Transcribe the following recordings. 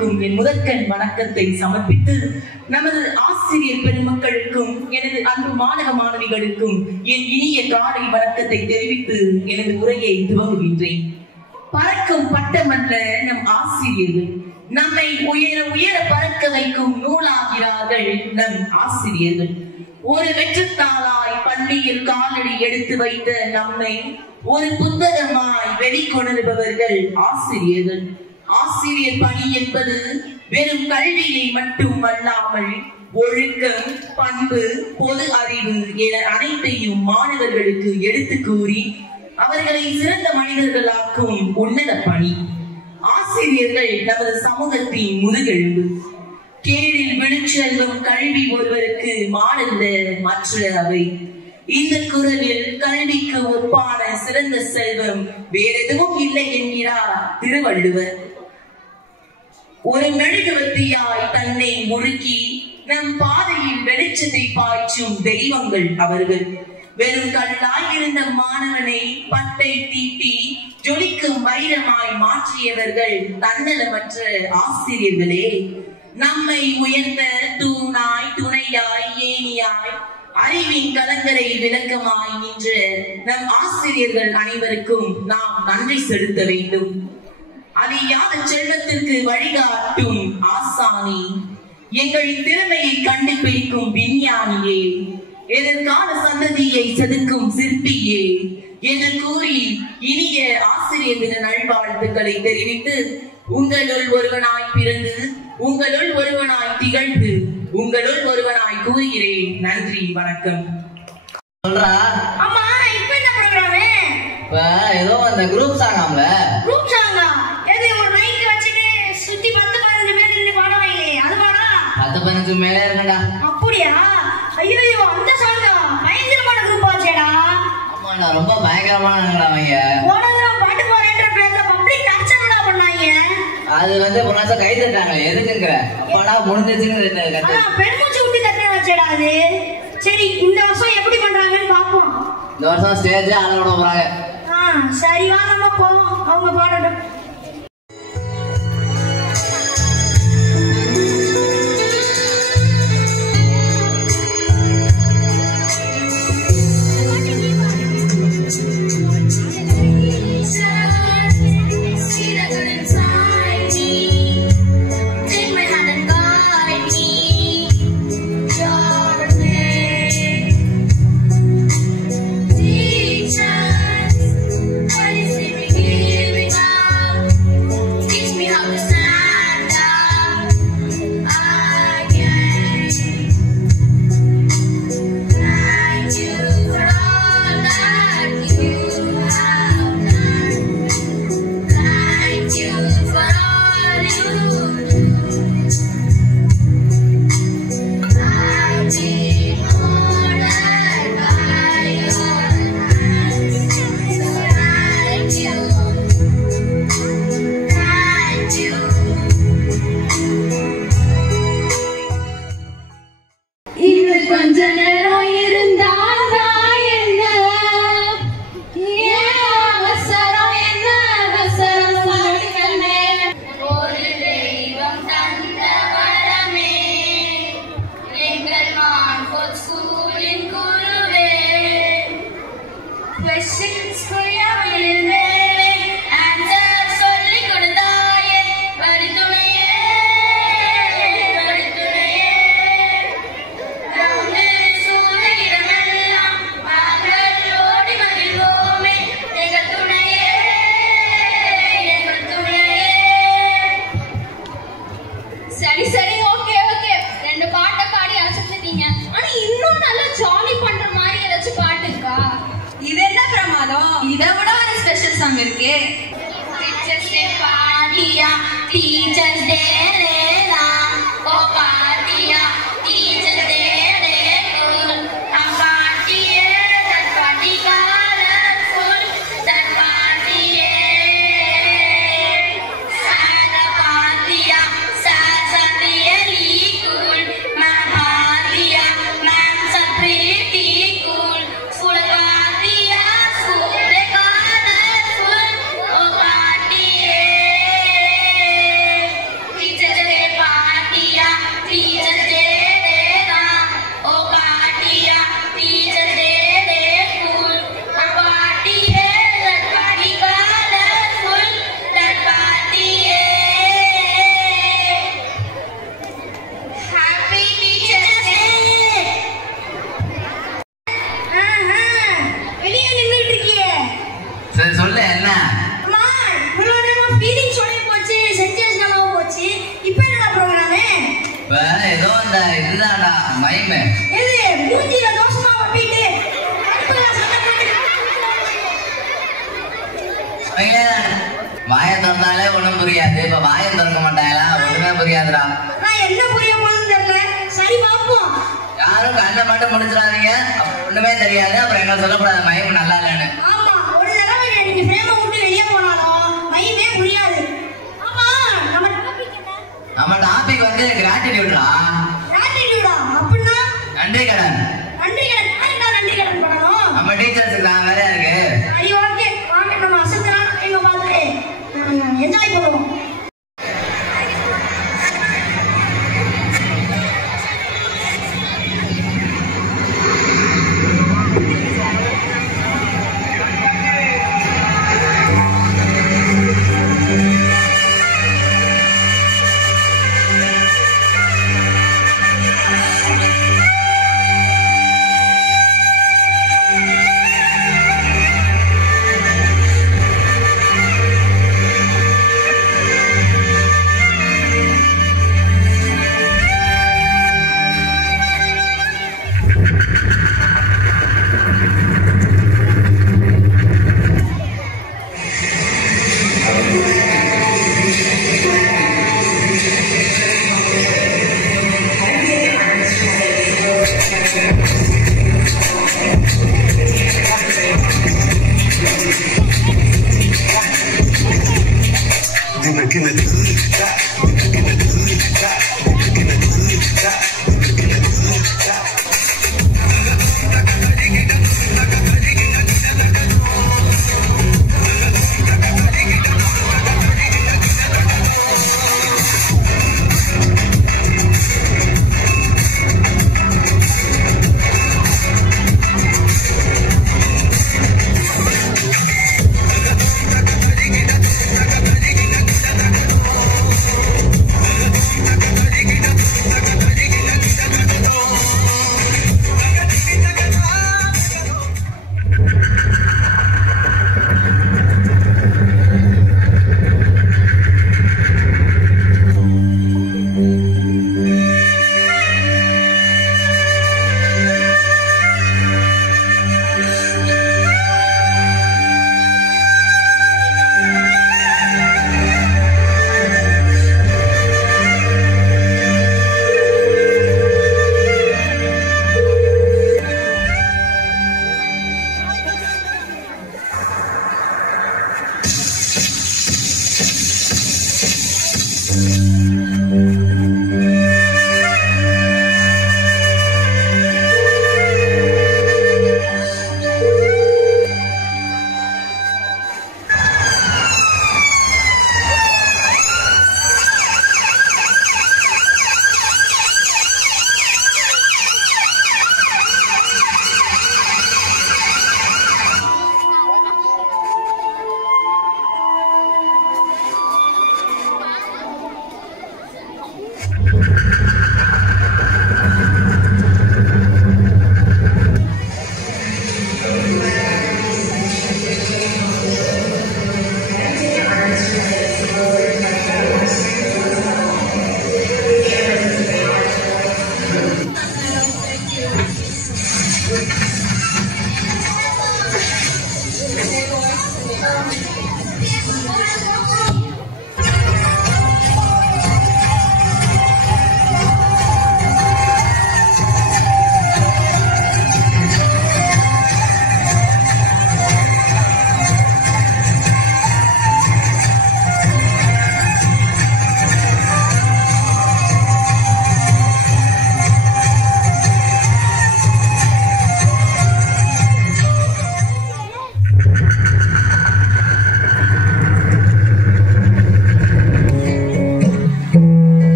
அனைவருக்கும் என் முதற்கண் வணக்கத்தை சமர்ப்பித்து நமது ஆசிரியர் பெருமக்களுக்கும் எனது அன்பு மாணவ மாணவிகளுக்கும் என் இனிய காலை வணக்கத்தை தெரிவித்து எனது உரையை துவங்குகின்றேன். பறக்கும் பட்டமல்ல நம் ஆசிரியர்கள், நம்மை உயர உயர பறக்க வைக்கும் நூலாகிறார்கள் நம் ஆசிரியர்கள். ஒரு வெற்றுத்தாளாய் பள்ளியில் காலடி எடுத்து வைத்த நம்மை ஒரு புத்தகமாய் வெளிக்கொணர்பவர்கள் ஆசிரியர்கள். ஆசிரியர் பணி என்பது வெறும் கல்வியை மட்டும் அல்லாமல் ஒழுக்கம், பண்பு, பொது அறிவு என அனைத்தையும் மாணவர்களுக்கு எடுத்து கூறி அவர்களை சிறந்த மனிதர்களாக்கும் உன்னத பணி. ஆசிரியர்கள் நமது சமூகத்தின் முதுகெலும்பு. கேடில் விழுச்செல்வம் கல்வி ஒருவருக்கு மாணந்த மற்ற அவை. இந்த குரலில் கல்விக்கு ஒப்பான சிறந்த செல்வம் வேறெதுவும் இல்லை என்கிறார் திருவள்ளுவர். ஒரு மெழுகுவர்த்தியாய் தன்னை முறுக்கி நம் பாதையில் வெளிச்சத்தை பாய்ச்சும் தெய்வங்கள் அவர்கள். வெறும் கல்லாய் இருந்த மாணவனை பட்டை தீட்டி ஜொலிக்கும் வைரமாய் மாற்றியவர்கள் தன்னலமற்ற ஆசிரியர்களே. நம்மை உயர்ந்த தூணாய், துணையாய், ஏணியாய், அறிவின் கலங்கரை விளக்கமாய் நின்ற நம் ஆசிரியர்கள் அனைவருக்கும் நாம் நன்றி செலுத்த வேண்டும். அழியாத செல்வத்திற்கு வழிகாட்டும் ஆசானி, எங்களின் திறமையை கண்டுபிடிக்கும் விஞ்ஞானியே, எதிர்கால சந்ததியை செதுக்கும் சிற்பியே என்று கூறி இனிய ஆசிரியர் தின நல்வாழ்த்துக்களை தெரிவித்து, உங்களுள் ஒருவனாய் பிறந்து உங்களுள் ஒருவனாய் திகழ்ந்து உங்களுள் ஒருவனாய் கூறுகிறேன். நன்றி, வணக்கம். சொல்றா அம்மா, இப்போ என்ன ப்ரோகிராம்? ஏதோ அந்த குரூப் சாங்காம்ல. குரூப் சாங்கா? எது ஒரு மைக் வச்சிட்டு சுத்தி 10-15 பேர் நின்னு பாடுவாங்களே அதுவாடா? 10-15 மேல இருக்கடா. அப்படியா? ஐயோ, அந்த சாங்கா பயங்கரமான குரூப் ஆச்சேடா. ஆமாடா, ரொம்ப பயங்கரமானங்கடா அவங்க. போனதடவை பாட்டு போறேன்ற பேர்ல பப்ளிக் டார்ச்சர்டா பண்ணாங்க. அது பொண்ணாசா கை தட்டாங்க. எதுக்குங்கற? அப்படா முடிஞ்சிச்சுன்னு கத்து. பெருமூச்சு விட்டு கத்துற வச்சேடா அது. சரி, இந்த வருஷம் எப்படி பண்றாங்கன்னு பாப்போம். இந்த வருஷம் ஸ்டேஜ் ஆளோட போறாங்க. சரி, வா நம்ம போவோம், அவங்க பாடட்டும். Teacher ஏதோ அந்த இதுதான்டா மைமே. எது மூஞ்சில தோசமா ஒட்டிட்டு வாயை திறந்தாலே ஒண்ணும் புரியாது. இப்ப வாயை திறக்க மாட்டாங்களா? ஒண்ணுமே புரியாதுடா. நான் என்ன புரிய போகுதுன்னு தெரியல. சரி பாப்போம். யாரும் கண்ணை மட்டும் முடிச்சிடாதீங்க. ஒண்ணுமே தெரியாது. அப்புறம் என்ன சொல்லக்கூடாது மைம் நல்லா இல்லைன்னு. ஆமா, ஒரு தடவை நீங்க பிரேம விட்டு வெளியே போனாலும் மைமே புரியாது. ஆமா, நம்ம டாபிக் வந்து கிராட்டிடியூட்ரா. கிராட்டிடியூடா அப்படின்னா நன்றி கடன். நன்றி கடன். யாருக்கா நன்றி கடன் பண்ணணும்? நம்ம டீச்சர்ஸுக்கு தான் வேற இருக்கு. சரி ஓகே, வாங்க நம்ம அசத்துறான் எங்க பார்த்து என்ஜாய் பண்ணுவோம்.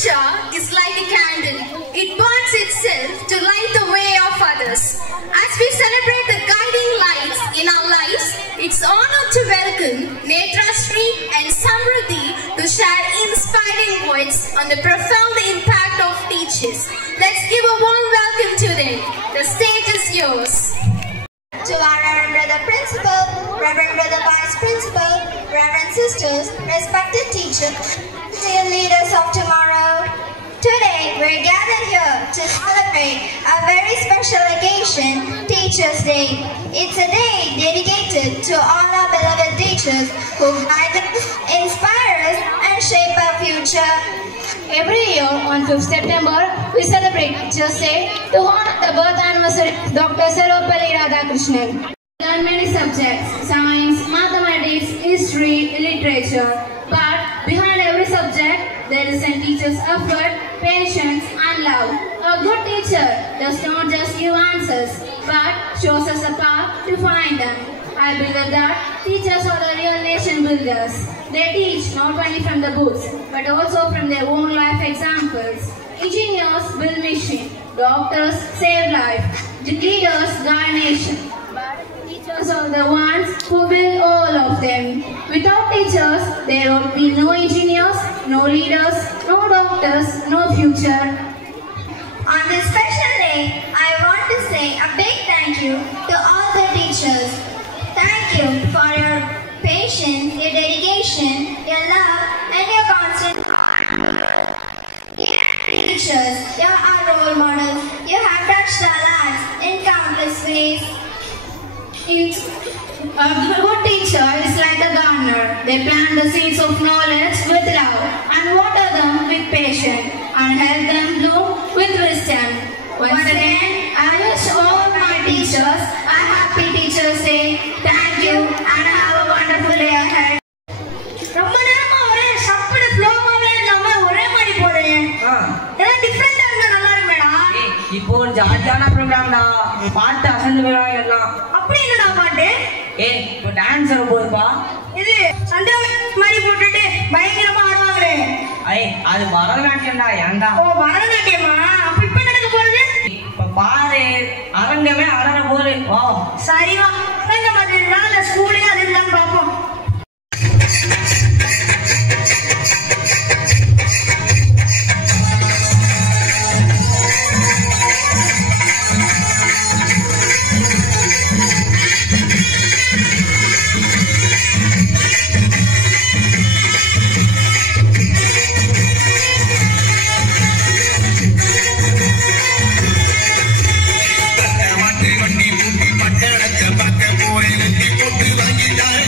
teacher is like a candle. It burns itself to light the way of others. As we celebrate the guiding lights in our lives, it's honor to welcome Netrasri and Samruddhi to share inspiring words on the profound impact of teachers. Let's give a warm welcome to them. The stage is yours. To our Reverend Brother Principal, Reverend Brother Vice Principal, Reverend Sisters, respected teachers, dear leaders of tomorrow. Today, we're gathered here to celebrate a very special occasion, Teachers' Day. It's a day dedicated to all our beloved teachers who guide us, inspire us, and shape our future. Every year on 5th September, we celebrate Teachers' Day to honor the birth anniversary of Dr. Sarvepalli Radhakrishnan. We learn many subjects: science, mathematics, history, literature. But behind every subject, there is a teacher's effort, patience, and love. A good teacher does not just give answers, but shows us a path to find them. I believe that teachers are the real nation builders. They teach not only from the books, but also from their own life examples. Engineers build machines, doctors save life, leaders guide nation. But teachers are the ones who build all of them. Without teachers, there would be no engineers, no leaders, no doctors, no future. On this special day, I want to say a big thank you to all the teachers. Thank you for your patience, your dedication, your love, and your constant. Teachers, you are our role models. You have touched our lives in countless ways. A good teacher is like a gardener. They plant the seeds of knowledge with love and water them with patience and help them bloom with wisdom. Once again, I wish all my teachers a happy Teachers' Day. Thank you and have a wonderful day ahead. ரொம்ப நேரமா ஒரே சப்புடு ஃப்ளோவாவே இல்லாம ஒரே மாதிரி போறீங்க. எல்லாம் டிஃபரெண்டா இருந்தா நல்லா இருக்குமேடா. இப்போ ஒரு ஜாலியான ப்ரோகிராம்டா. பாட்டு அசந்து போறாங்க எல்லாம். அப்படி என்னடா பாட்டு? இப்போ டான்ஸ் வர போகுதுப்பா. இது சண்டை மாதிரி போட்டுட்டு பயங்கரமா ஆடுவாங்களே. அது பரதநாட்டியம்டா. ஏன்டா? ஓ பரதநாட்டியமா? அப்ப இப்ப நடக்க போறது? இப்ப பாரு அரங்கமே அடற போகுது. வா சரி வா. அரங்க மாதிரி இருந்தா அந்த ஸ்கூலே அது இல்லாம பாப்போம். வண்டி பூட்டி பட்டணத்தை பார்க்க போறேன். போட்டு வாங்கிட்டாரு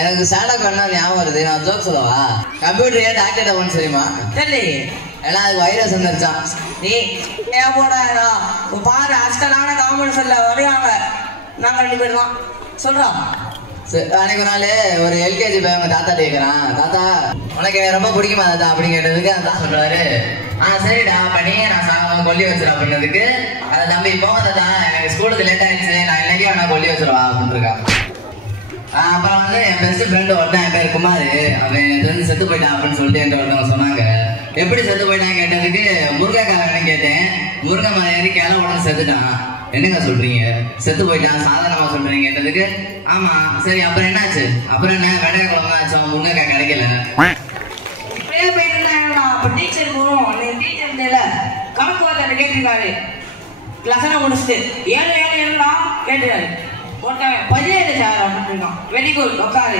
எனக்கு ஸ்டாண்டப் பண்ணா ஞாபகம் வருது. நான் ஜோக் சொல்லவா? கம்ப்யூட்டர் ஏன் டாக்டர் ஒன்று தெரியுமா? சரி, ஏன்னா அதுக்கு வைரஸ் வந்துருச்சான். ஏன் போடாதா பாரு, அஸ்டலான காமெண்ட்ஸ்ல வருவாங்க. நாங்க 2 பேர் தான் சொல்றோம். அன்னைக்கு நாள் ஒரு எல்கேஜி பையன் அவங்க தாத்தா கேட்குறான், தாத்தா உனக்கு ரொம்ப பிடிக்குமா தாத்தா அப்படின்னு கேட்டதுக்கு அந்த தாத்தா சொல்றாரு, சரிடா பண்ணி நான் சாங்க கொல்லி வச்சிடும் அப்படின்னதுக்கு அதை தம்பி போங்க தாத்தா எனக்கு ஸ்கூலுக்கு லேட் ஆயிடுச்சு, நான் இன்னைக்கே நான் கொல்லி வச்சிருவா அப்படின்னு இருக்கான். அப்புறம் வந்து என் பெஸ்ட் ஃப்ரெண்டு ஒருத்தன் என் பேர் குமார், அவன் செத்து போயிட்டான் அப்படின்னு சொல்லிட்டு என்கிட்ட ஒருத்தவங்க சொன்னாங்க. எப்படி செத்து போயிட்டான் கேட்டதுக்கு முருங்கைக்காரன்னு கேட்டேன். முருங்கை மரம் ஏறி கிளை உடனே செத்துட்டான். என்னங்க சொல்றீங்க, செத்து போயிட்டான் சாதாரணமா சொல்றீங்க கேட்டதுக்கு ஆமா சரி அப்புறம் என்னாச்சு, அப்புறம் என்ன வெண்டைக்காய் குழம்பு ஆச்சோம், முருங்கைக்காய் கிடைக்கல. இப்படியே போயிட்டு இருந்தாங்கடா. அப்ப டீச்சர் போகணும், டீச்சர் தெரியல கணக்கு வார்த்தை கேட்டிருக்காரு. கிளாஸ் முடிச்சுட்டு 7 7 கேட்டுறாரு. ஒருத்தன் 17 சார் அப்படின்னா வெரி குட் உட்காரு.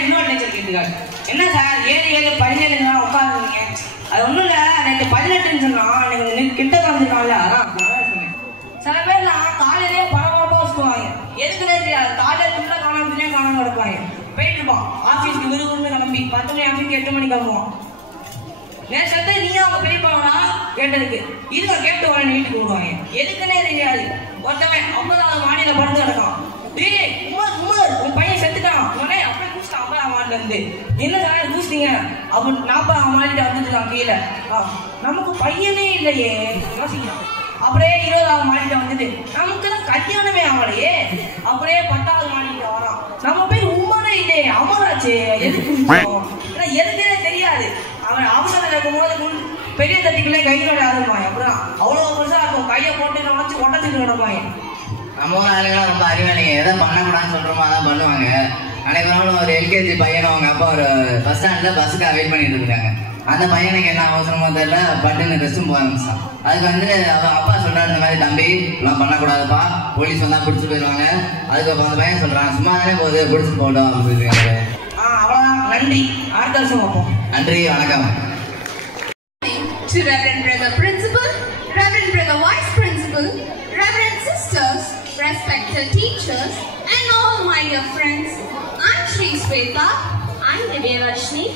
இன்னொரு டீச்சர் கேட்டுருக்காரு, என்ன சார் 7 7 17 உட்காருங்க. அது ஒன்றும் இல்லை, நேற்று 18 சொன்னான், எனக்கு கிட்ட வந்துருக்கான்ல அதான் சொன்னேன். சில பேர்லாம் காலையிலேயே பரபரப்பாக வச்சுக்குவாங்க, எதுக்குன்னே தெரியாது. காலையில் ஃபுல்லாக காணாம கிடப்பாங்க. போயிட்டு இருப்பான் ஆஃபீஸ்க்கு விரும்புன்னு கிளம்பி 10 மணி ஆஃபீஸ்க்கு 8 மணிக்கு கிளம்புவான். நேற்று சத்து நீங்க அவங்க பெரியப்பாவனா கேட்டதுக்கு இதுங்க கேட்டு உடனே வீட்டுக்கு விடுவாங்க. எதுக்குன்னே தெரியாது. ஒருத்தவன் 50வது மாடியில படுத்து கிடக்கான். உமர் உன் பையன் செத்துட்டான், உடனே அப்படியே கூச்சிட்டான் 50வது மாடில இருந்து. என்ன சார் கூச்சிட்டீங்க அப்படின்னு 40வது மாடியில வந்துட்டுருக்கான் கீழே. நமக்கு பையனே இல்லையே யோசிக்கலாம். அப்படியே 20வது மாடியில வந்துட்டு நமக்கு தான் கல்யாணமே ஆகலையே. அப்படியே 10வது மாடியில வரான். நம்ம போய் உமரே இல்லையே என்னாச்சு எதுக்கு எதுக்குன்னே தெரியாது. அவன் அவசரம் இருக்கும்போது பெரிய தட்டிக்குள்ளே கையோட ஆரம்பிப்பாங்க. அப்புறம் அவ்வளோ பெருசா இருக்கும், கையை போட்டு உடச்சு உடச்சிட்டு கிடப்பாங்க. நம்ம ஊர் ஆளுங்களாம் ரொம்ப அறிவாளிங்க, எதை பண்ணக்கூடாதுன்னு சொல்றோமோ அதான் பண்ணுவாங்க. அன்னைக்கு நாளும் ஒரு எல்கேஜி பையனும் அவங்க அப்பா ஒரு பஸ் ஸ்டாண்ட்ல பஸ்ஸுக்கு வெயிட் பண்ணிட்டு இருக்காங்க. அந்த பையனுக்கு என்ன அவசரமோ தெரியல, பட்டுன்னு ரெஸ்டும் போக ஆரம்பிச்சான். அதுக்கு வந்து அவன் அப்பா சொல்றாரு, இந்த மாதிரி தம்பி எல்லாம் பண்ணக்கூடாதுப்பா, போலீஸ் வந்தா பிடிச்சிட்டு போயிடுவாங்க. அதுக்கப்புறம் அந்த பையன் சொல்றான், சும்மா தானே போகுது, பிடிச்சிட்டு போட்டோம் அப்படின்னு சொல்லியிருக்காங்க. அவ்வளோதான், நன்றி. அடுத்த வருஷம் பார்ப்போம். நன்றி, வணக்கம். To Reverend Brother Principal, Reverend Brother Vice Principal, Reverend Sisters, respected teachers, and all my dear friends, I'm Sri Sweta, I'm Divyavashni,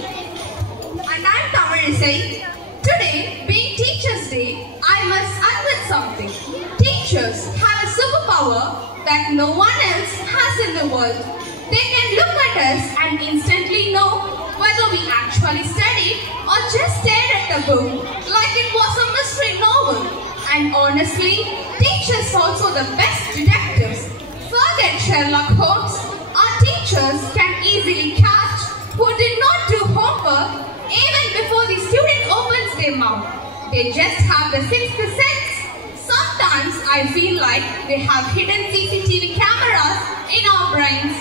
and I'm Tamilisai. Today, being Teachers' Day, I must admit something. Teachers have a superpower that no one else has in the world. They can look at us and instantly know whether we actually studied or just stared at the book like it was a mystery novel. And honestly, teachers are also the best detectives. Forget Sherlock Holmes, our teachers can easily catch who did not do homework even before the student opens their mouth. They just have the sixth sense. Sometimes I feel like they have hidden CCTV cameras in our brains.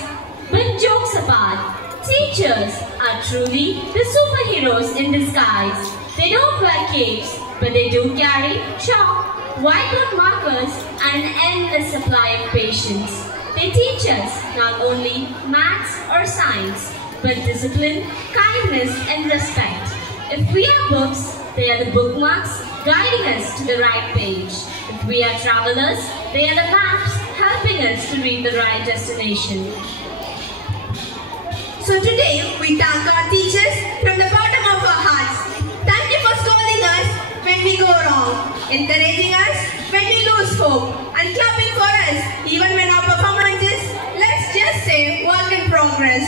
But jokes apart, teachers are truly the superheroes in disguise. They don't wear capes, but they do carry chalk, whiteboard markers, and an endless supply of patience. They teach us not only maths or science, but discipline, kindness, and respect. If we are books, they are the bookmarks guiding us to the right page. If we are travelers, they are the maps helping us to reach the right destination. So today, we thank our teachers from the bottom of our hearts. Thank you for scolding us when we go wrong, encouraging us when we lose hope, and clapping for us even when our performance is, let's just say, work in progress.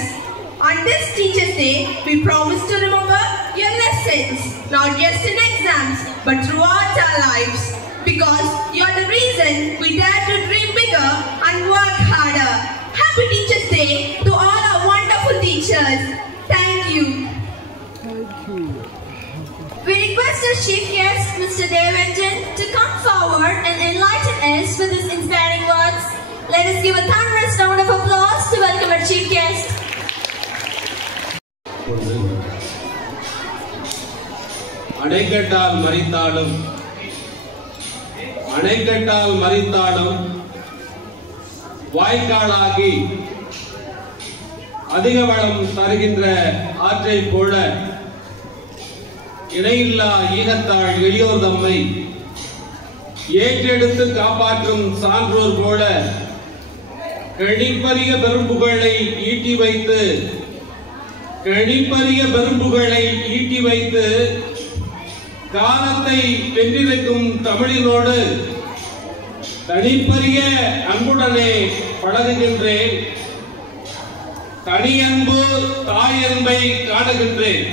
On this Teachers' Day, we promise to remember your lessons, not just in exams, but throughout our lives. Because you're the reason we dare to dream bigger and work harder. Happy Teachers' Day to all our wonderful teachers. Thank you. We request our chief guest, Mr. Devanjan, to come forward and enlighten us with his inspiring words. Let us give a thunderous round of applause to welcome our chief guest. அணைக்கட்டால் மறித்தாலும் வாய்க்காலாகி அதிக வளம் தருகின்ற ஆற்றை போல இணையில்லா ஈகத்தாள் எளியோர் தம்மை ஏற்றெடுத்து காப்பாற்றும் சான்றோர் போல கணிப்பரிய பெரும்புகளை ஈட்டி வைத்து காலத்தை வென்றிருக்கும் தமிழினோடு தனிப்பரிய அன்புடனே பழகுகின்றேன். தனியன்பு தாயன்பை காணுகின்றேன்.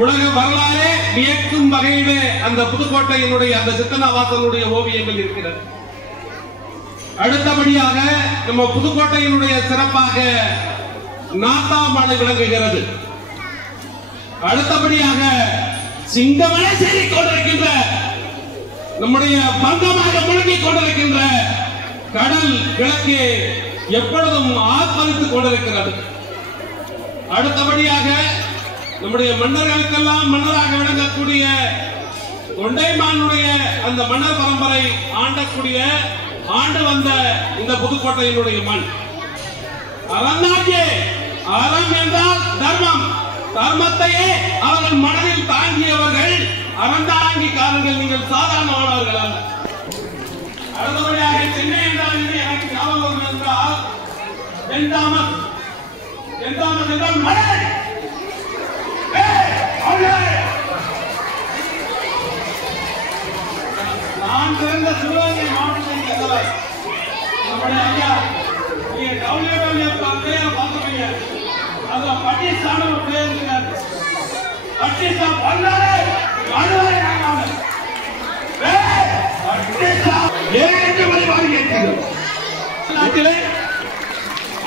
உலக வரலாறே வியக்கும் வகையிலே அந்த புதுக்கோட்டையினுடைய அந்த சித்தன்னவாசனுடைய ஓவியங்கள் இருக்கிறது. அடுத்தபடியாக நம்ம புதுக்கோட்டையினுடைய சிறப்பாக நாத்தாமலை விளங்குகிறது. அடுத்தபடியாக சிங்கமலை செய்தி கொண்டிருக்கின்ற நம்முடைய பங்கமாக முழுகிக் கொண்டிருக்கின்ற கடல் கிழக்கே எப்பொழுதும் ஆர்ப்பரித்துக் கொண்டிருக்கிறது. அடுத்தபடியாக நம்முடைய மன்னர்களுக்கெல்லாம் மன்னராக விளங்கக்கூடிய தொண்டைமானுடைய அந்த மன்னர் பரம்பரை ஆண்டு வந்த இந்த புதுக்கோட்டையினுடைய மண். அறம் என்றால் தர்மம், தர்மத்தையே அவர்கள் மனதில் தாங்கியவர்கள் அறந்தாங்கிக்காரர்கள். நீங்கள் சாதாரணமானவர்கள் அல்ல. அடுத்தபடியாக சென்னை என்றால் எனக்கு ஞாபகம் என்றால் வெந்தாமன் என்றால் மழை. நான் பிறந்த சிவகங்கை மாவட்டத்தை சேர்ந்தவர். நம்முடைய ஐயா பார்த்தீங்க, அது பட்டிஸ்தானம் பேர் இருக்காரு. பட்டிஸ்தான் பண்ணாரு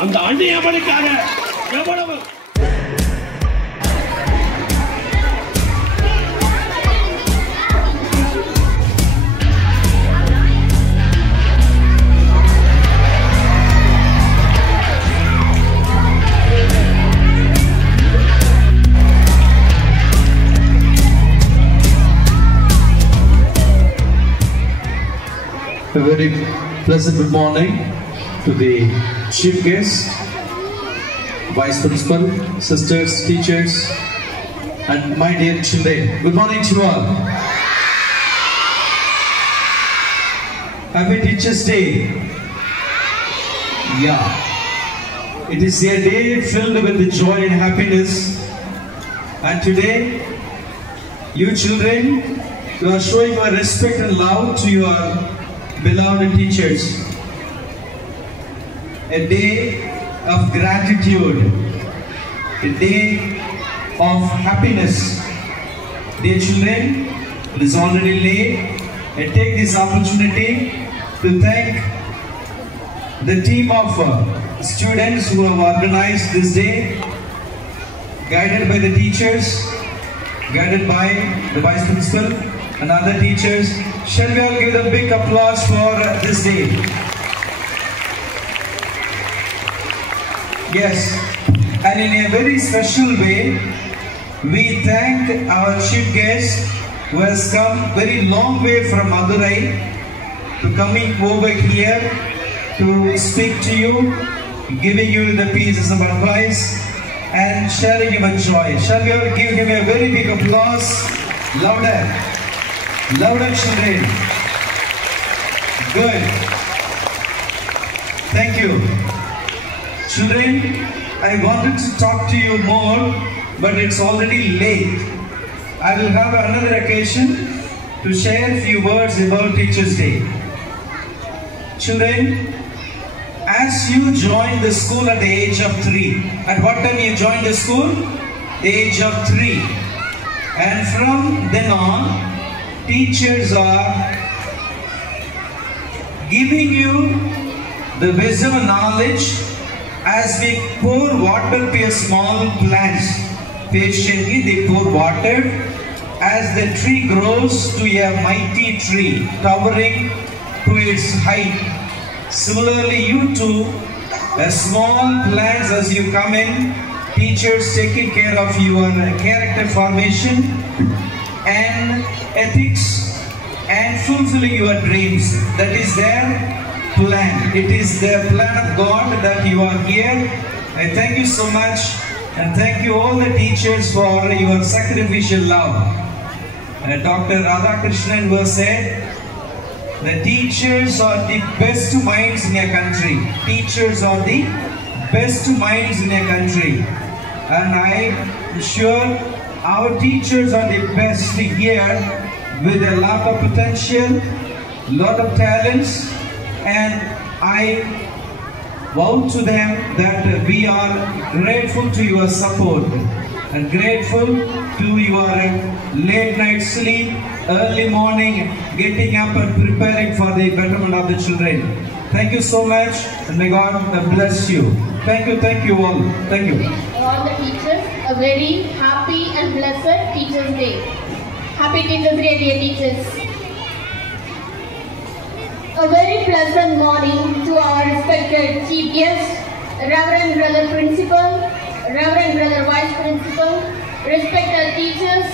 அந்த அந்நியமனுக்காக எவ்வளவு A very pleasant good morning to the chief guest, vice principal, sisters, teachers, and my dear children. Good morning to you all. Happy Teachers' Day. Yeah, it is a day filled with the joy and happiness. And today, you children, you are showing your respect and love to your beloved teachers. A day of gratitude, a day of happiness. Dear children, it is already late. I take this opportunity to thank the team of students who have organized this day, guided by the teachers, guided by the vice principal and other teachers. Shall we all give a big applause for this day? Yes, and in a very special way, we thank our chief guest who has come very long way from Madurai to coming over here to speak to you, giving you the pieces of advice and sharing your joy. Shall we all give him a very big applause? Louder. Louder, children. Good. Thank you. Children, I wanted to talk to you more, but it's already late. I will have another occasion to share a few words about Teachers' Day. Children, as you joined the school at the age of 3, at what time you joined the school? The age of 3. And from then on, teachers are giving you the wisdom and knowledge as we pour water to a small plants. Patiently they pour water as the tree grows to a mighty tree, towering to its height. Similarly, you too, as small plants, as you come in, teachers taking care of your character formation and ethics and fulfilling your dreams. That is their plan. It is the plan of God that you are here. I thank you so much and thank you all the teachers for your sacrificial love. Dr. Radhakrishnan was said, the teachers are the best minds in a country. Teachers are the best minds in a country. And I am sure our teachers are the best here with a lot of potential, lot of talents, and I vow to them that we are grateful to your support and grateful to your late night sleep, early morning, getting up and preparing for the betterment of the children. Thank you so much and may God bless you. Thank you all. Thank you. All the teachers, a very happy and blessed Teachers' Day. Happy Teachers' Day, dear teachers. A very pleasant morning to our respected chief guest, Reverend Brother Principal, Reverend Brother Vice Principal, respected teachers,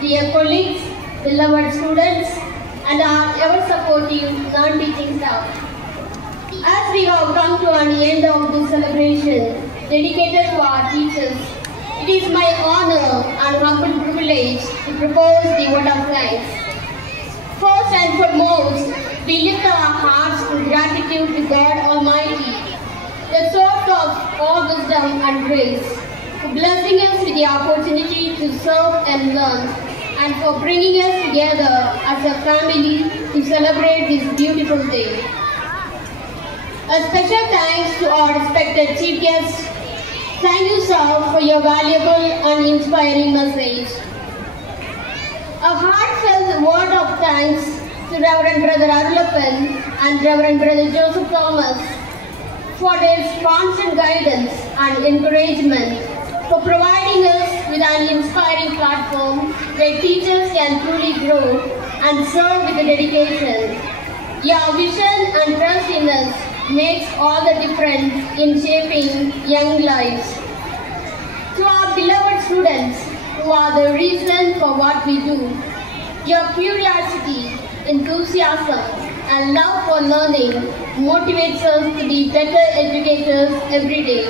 dear colleagues, beloved students, and our ever-supportive non-teaching staff. As we have come to an end of this celebration dedicated to our teachers, it is my honor and humble privilege to propose the word of thanks. First and foremost, we lift our hearts in gratitude to God Almighty, the source of all wisdom and grace, for blessing us with the opportunity to serve and learn, and for bringing us together as a family to celebrate this beautiful day. A special thanks to our respected chief guest. Thank you, sir, for your valuable and inspiring message. A heartfelt word of thanks to Reverend Brother Arulappan and Reverend Brother Joseph Thomas for their constant guidance and encouragement, for providing us with an inspiring platform where teachers can truly grow and serve with dedication. Your vision and trust in us makes all the difference in shaping young lives. To our beloved students, who are the reason for what we do, your curiosity, enthusiasm, and love for learning motivates us to be better educators every day.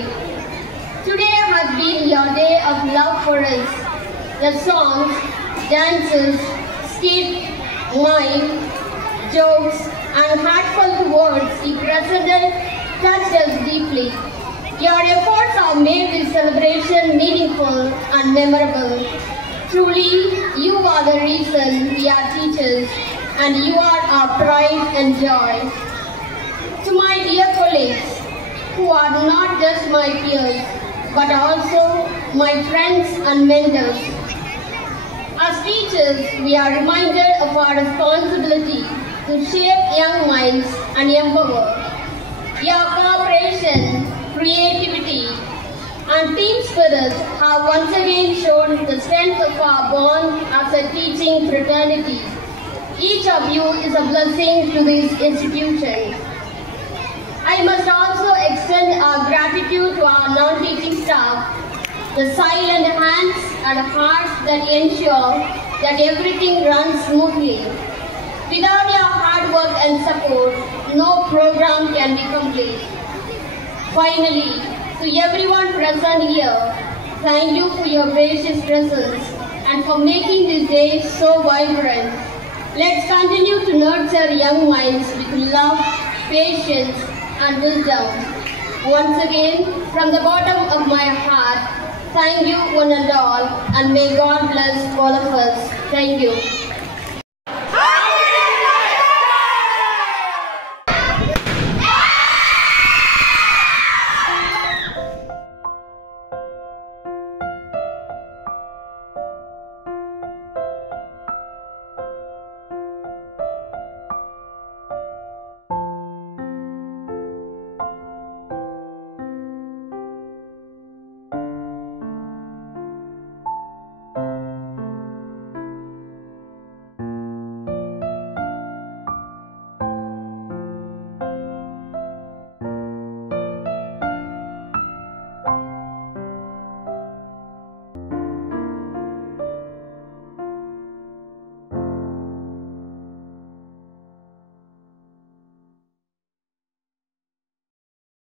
Today has been your day of love for us. The songs, dances, skits, mime, jokes, and heartfelt words you presented touched us deeply. Your efforts have made this celebration meaningful and memorable. Truly, you are the reason we are teachers, and you are our pride and joy. To my dear colleagues, who are not just my peers, but also my friends and mentors. As teachers, we are reminded of our responsibility to shape young minds and empower. Your cooperation, creativity, and team spirit have once again shown the strength of our bond as a teaching fraternity. Each of you is a blessing to this institution. I must also extend our gratitude to our non-teaching staff, the silent hands and hearts that ensure that everything runs smoothly. Without your hard work and support, no program can be complete. Finally, to everyone present here, thank you for your gracious presence and for making this day so vibrant. Let's continue to nurture young minds with love, patience, and wisdom. Once again, from the bottom of my heart, thank you one and all, and may God bless all of us. Thank you.